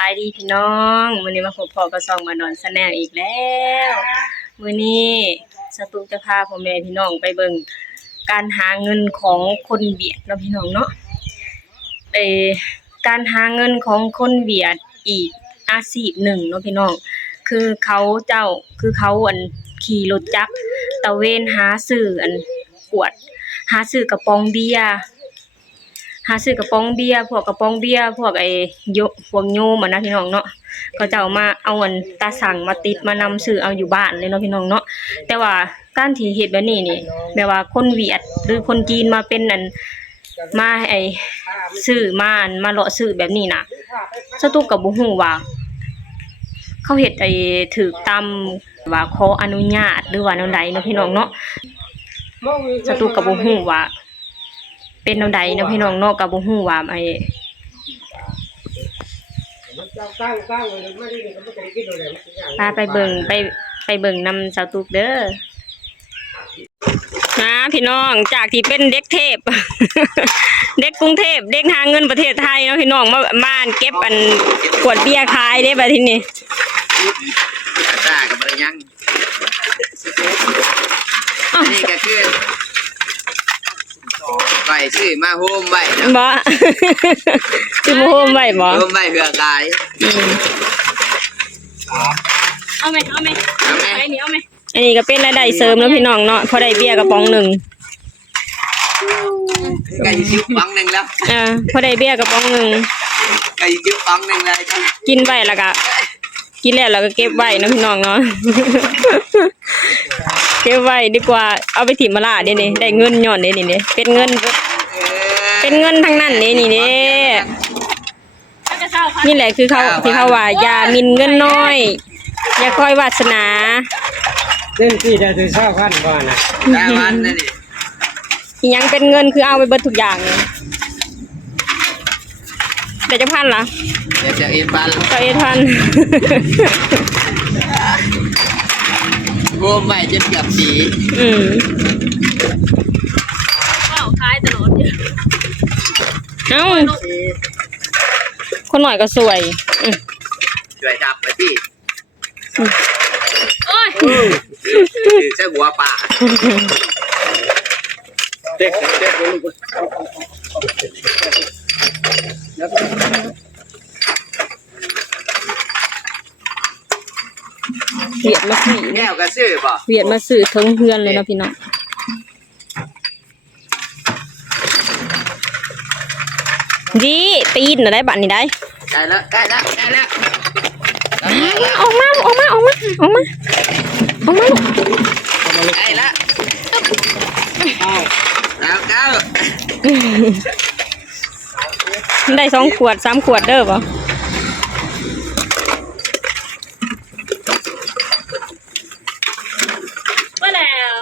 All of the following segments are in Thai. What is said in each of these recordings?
บายดีพี่น้องมื้อนี้มาพบพ่อกับช่องมานอนชาแนลอีกแล้วมื้อนี้สตูจะพาพ่อแม่พี่น้องไปเบิ่งการหาเงินของคนเวียดเนาะพี่น้องเนาะการหาเงินของคนเวียดอีกอาชีพหนึ่งเนาะพี่น้องคือเขาขี่รถจักรตะเวนหาซื้อขวดหาซื้อกระป๋องเบียร์พวกกระป๋องเบียร์พวกพวกโยมนะพี่น้องเนาะเขาจะเอามาเอาตาสั่งมาติดมานำซื้อเอาอยู่บ้านเลยเนาะพี่น้องเนาะแต่ว่าการที่เฮ็ดแบบนี้นี่แบบว่าคนเวียดหรือคนจีนมาเป็นมาซื้อมาเลาะซื้อแบบนี้น่ะสตุกก็บ่ฮู้ว่าเขาเฮ็ดถูกตามว่าขออนุญาตหรือว่าแนวใดเนาะพี่น้องเนาะสตุกก็บ่ฮู้ว่าเป็นแนวใดเนาะพี่น้องเนาะก็บ่ฮู้ว่าพาไปเบิ่งนำสาวตุกเด้อพี่น้องจากที่เป็นเด็กเทพ เด็กกรุงเทพเด็กหาเงินประเทศไทยเนาะพี่น้องมาบ้านเก็บขวดเบียร์ขายได้บัดทีนี้จ้ากับบ่ได้ยังนี่ก็คือไปซื้อมาโฮมไว้บ่ซื้อมาโฮมไว้บ่โฮมไว้เพื่อขายเอาไหมอันนี้ก็เป็นรายได้เสริมเนาะพี่น้องเนาะพอได้เบียร์กระป๋องนึงไก่ชิ้วปังนึงแล้วพอได้เบียร์กระป๋องนึงไก่ชิ้วปังนึงเลยกินไว้แล้วก็กินแล้วเราก็เก็บไว้นะพี่น้องเนาะ เก็บไว้ดีกว่าเอาไปถิ่มมาล่านี่ได้เงินย้อนนี่เป็นเงินทั้งนั้นนี่นี่แหละคือเขาที่เขาว่าอย่ามินเงินน้อยอย่าคอยวาสนาเล่นที่ได้ถึง20,000ก่อนน่ะได้วันนั่นนี่อีหยังเป็นเงินคือเอาไปเบิดทุกอย่างแต่จะพันล่ะเดี๋ยวจะเอ็นพันโฮมไว้จนเกือบปีขายตลอดคนหน่อยก็สวยสวยดับไปที่โอ้ยใช่หัวป่าเด็กเวียดมาซื้อแก้วกระซื้อป่ะเวียดมาซื้อทั้งเพื่อนเลยนะพี่น้องดีตีนอะไรบ้านนี่ได้ใกล้แล้วออกมาใกล้แล้วได้2 ขวด 3 ขวดเด้อป่ะว่าแล้ว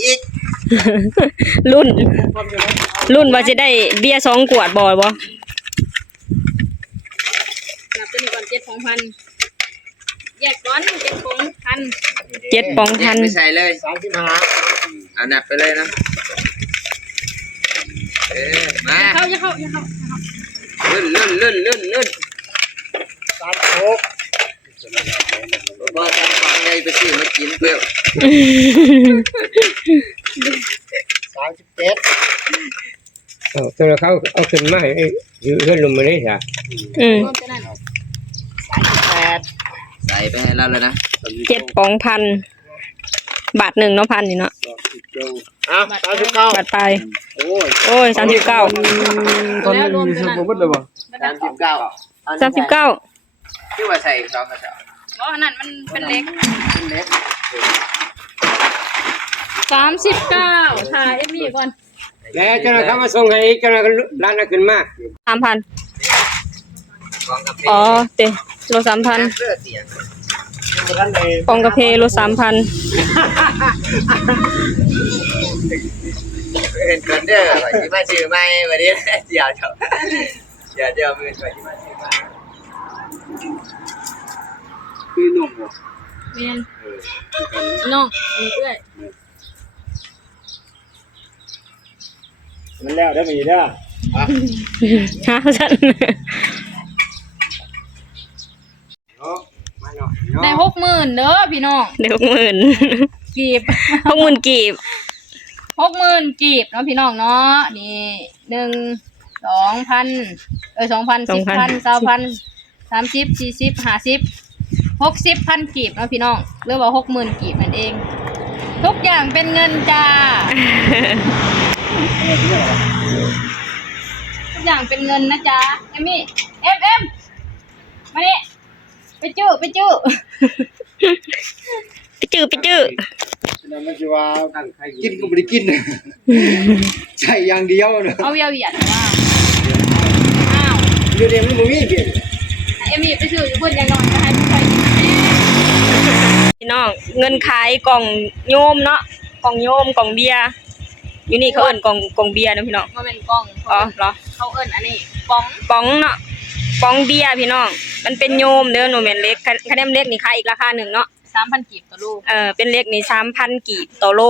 อีกรุ่นว่าจะได้เบียร์2 ขวดบ่นับตัวนี้ก่อน7,000แยกก่อน7,000ไม่ใส่เลย35เอานับไปเลยนะมาอย่าเข้าลื่น36บ่ทันฟังได้ไปซื้อมากินเปรี้ยว37ตัวเขาเอาขึ้นมาให้ยืนลงมาได้จ้ะใส่ไปให้เราแล้วนะ7,000 บาท1เนาะพันนี่เนาะ39บาทไปโอ้ย39ตอนนี้มีซื้อบ่หมดเลยบ่39ที่ว่าใส่2กระสอบอันนั้นมันเป็นเล็ก39ถ่ายมี่ก่อนแล้วเจ้าหน้าที่มาส่งให้อีกเจ้าหน้าที่ร้านขึ้นมา 3,000อ๋อเตโล3,000 กล่องกาแฟรถ3,000 เห็นคนเด้อว่าสิมาซื้อใหม่บัดนี้เดี๋ยวมื้อว่าสิมาซื้อใหม่คือนุ่มบ่ แม่นน้องเอื้อย มันแล้วได้มีได้ หาซั่น ได้60,000เด้อพี่น้อง เดี๋ยว60,000 กีบ 60,000กีบ 60,000กีบเนาะพี่น้องเนาะนี่2,000 2,000 10,000 20,000 30 40 50 60,000กีบเนาะพี่น้องหรือว่า60,000กีบนั่นเอง ทุกอย่างเป็นเงินจ้า ทุกอย่างเป็นเงินนะจ๊ะเอมี่เอ็มมานี่ไปจื้อ ไปจื้อ มันจะว่ากินก็ไม่ได้กินใช่อย่างเดียวเนาะ เอาเวียเวียดว่าอ้าว เดี๋ยวมันบ่มีเปลี่ยน เอมี่ไปซื้ออยู่เพิ่นยังนอนจะให้ผู้ชายกิน พี่น้องเงินขายกล่องโยมเนาะกล่องโยมกล่องเบียร์อยู่นี่เขาเอิ้นกล่องเบียร์นะพี่น้อง บ่แม่นกล้อง อ๋อเหรอ เขาเอิ้นอันนี้ป้อง ป๋องเนาะป๋องเบียร์พี่น้องมันเป็นโยมเด้อหนูแม่นเล็กคะแนนเล็กนี่ขายอีกราคาหนึ่งเนาะ 3,000กีบต่อลูก เป็นเล็กนี่ 3,000 กีบต่อโล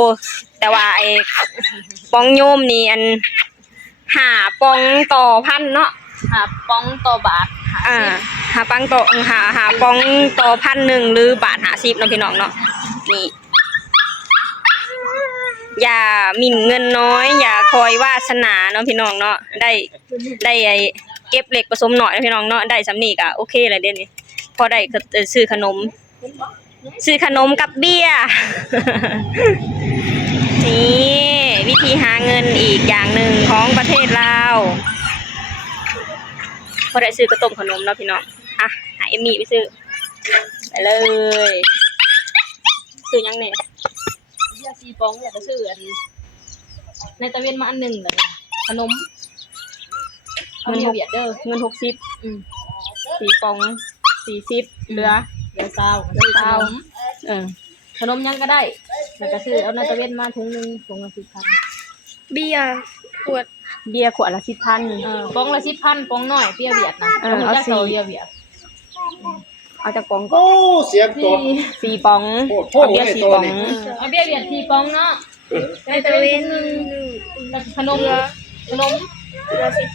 แต่ว่าไอ้ป๋องโยมนี่อัน5ป๋องต่อพันเนาะ หาป้องต่อบาท หาปังต่อหาป๋องต่อ1,000หรือบาท50เนาะพี่น้องเนาะนี่อย่าหมิ่นเงินน้อยอย่าคอยวาสนาเนาะพี่น้องเนาะได้ไอ้เก็บเหล็กผสมหน่อยนะพี่น้องเนาะได้สำนีก็โอเคเลยเด้นี่พอได้ซื้อขนมกับเบียร์ นี่วิธีหาเงินอีกอย่างหนึ่งของประเทศลาวพอได้ซื้อกระต้มขนมแล้วพี่น้องอ่ะหาเอมมี่ไปซื้อไปเลยซื้อยังเนี่ย เบียร์4ป้องอยากจะซื้ออันในตะเวนมาอันหนึงเลยขนมเอาเวียเวียดเด้อ เงิน604 ปอง40เหลือ เดี๋ยว20ก็ซื้อขนม เออ ขนมยังก็ได้แล้วก็ซื้อเอาในตะเวนมาถุงนึงถุงละ10,000 เบียร์ขวดละ10,000 ป้องละ10,000ป้องน้อยเบียร์เวียดนะ เอา จัก สี่ เบียร์เวียด เอาจากปองก็ โอ้เสียงตด 4 ปอง โอ้ เอาเบียร์ โอ้ 4 ปอง ไอ้ตัวนี้ เอาเบียร์เวียด4ป้องเนาะในตะเวนแล้วขนม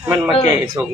มันมาแก่ส่ง